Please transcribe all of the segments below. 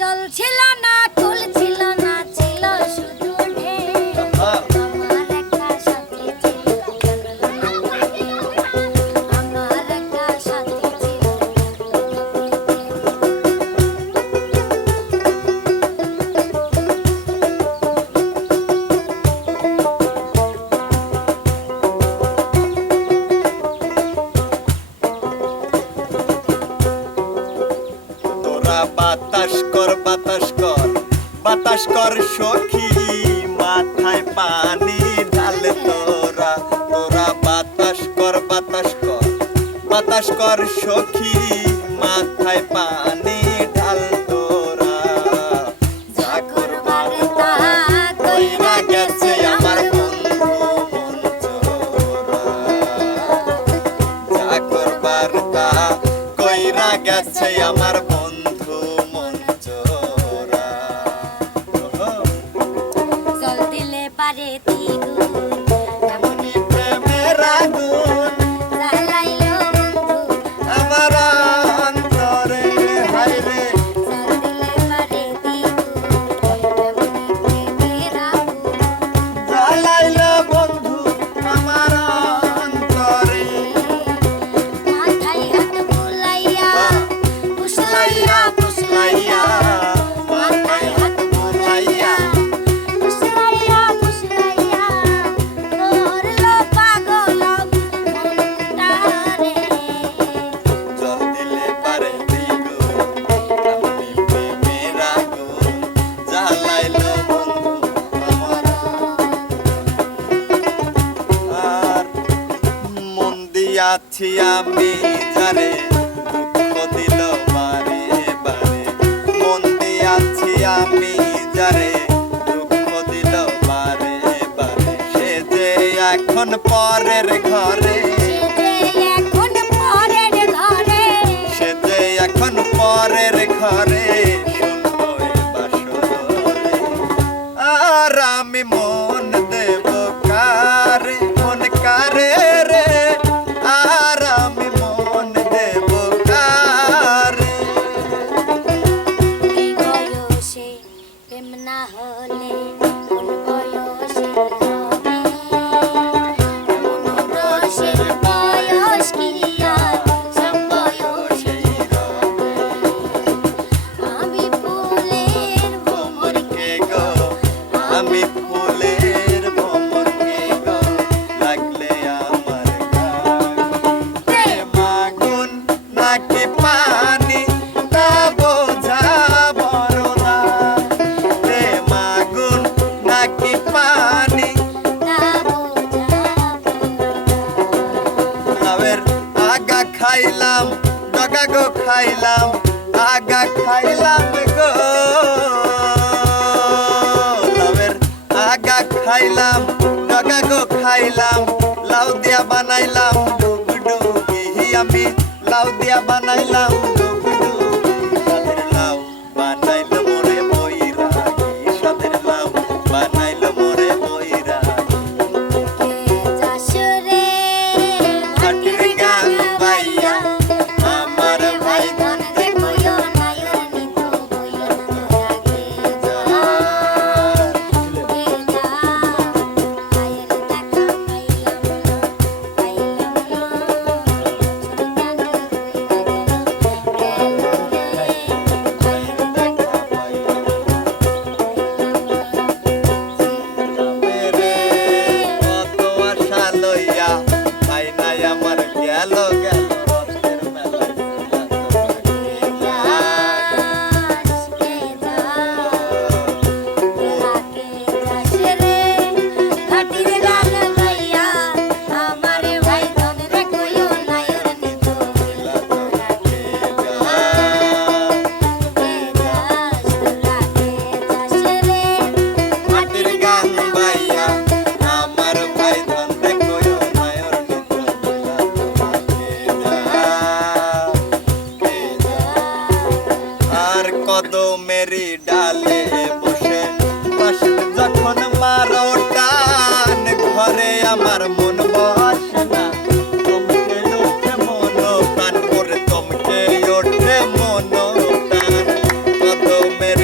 জল ছিল না কুল ছিল না ছিল শুধু ঢেউ আমার একটা সাথী ছিল আমার একটা সাথী ছিল বাতাস কর বাতাস কর বাতাস কর সখী মাথায় পানি ঢাল তোরা তোরা বাতাস কর বাতাস কর বাতাস কর সখী মাথায় পানি ঢাল তোরা যা করবার তা কইরা গেছে আমার বন্ধু মন চোরা যা করবার তা কইরা গেছে আমার জল দিলে পারে দ্বিগুণ এমনি প্রেমের আগুন জ্বালাইলো বন্ধু আমার অন্তরে হায় রে জল দিলে পারে দ্বিগুণ এমনি প্রেমের আগুন জ্বালাইলো বন্ধু আমার অন্তরে মাথায় হাত বুলাইয়া ফুসলাইয়া ফুসলাইয়া মাথায় হাত বুলাইয়া ফুসলাইয়া ফুসলাইয়া করলো পাগল মনটারে জল দিলে পারে দ্বিগুণ এমনি প্রেমের আগুন জ্বালাইলো বন্ধু আমার আর মন দিয়াছি আমি যারে দুঃখ দিল বারে বারে মন দিয়াছি আমি যারে দুঃখ দিল বারে বারে সে যে এখন পরের ঘরে সে এখন পরের ঘরে সে যে এখন পরের ঘরে শুনবো এ বাসরে আর আমি মন দেব কারে মন কারে রে আর আমি মন দেব কারে এই বয়সে প্রেম না হলে কোন বয়সে হবে কোন রসের বয়স কি আর সব বয়সে আমি ফুলের ভ্রমর কে গো আমি ফুলের ভ্রমর কে গো লাগলে আমার প্রেম আগুন নাকি পানি তা বোঝা বড় না প্রেম আগুন নাকি পানি তা বোঝাবো লাউয়ের আগা খাইলাম ডগা গো খাইলাম আগা খাইলাম গো লাউয়ের আগা খাইলাম ডগা গো খাইলাম লাউ দিয়া বানাইলাম ডুগডুগি আমি লাউ দিয়া বানাইলাম ডুগডুগি সাদের লাউ বানাইলো মোরে বইরাগি সাদের লাউ বানাইলো মোরে বইরাগি কে যাসরে হাটির গান বাইয়া আমার ভাই ধন রে কইও নায়র নিত বইও না লাগে যা কে যা আয়ের দেখা পাইলাম না সরকান কইরা কদমেরি ডালে বসে পাশে যখন মারো টান ঘরে আমার মন বসে না তোমকে ওঠে মন প্রাণ করে তোমকে ওঠে মন প্রাণ কদমের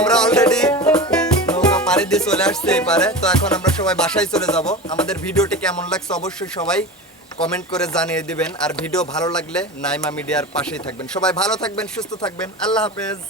আমরা অলরেডি নৌকা পাড়ি দিয়ে চলে আসছে এই পারে। তো এখন আমরা সবাই বাসায় চলে যাব। আমাদের ভিডিওটি কেমন লাগছে অবশ্যই সবাই কমেন্ট করে জানিয়ে দিবেন। আর ভিডিও ভালো লাগলে নাইমা মিডিয়ার পাশেই থাকবেন। সবাই ভালো থাকবেন, সুস্থ থাকবেন। আল্লাহ হাফেজ।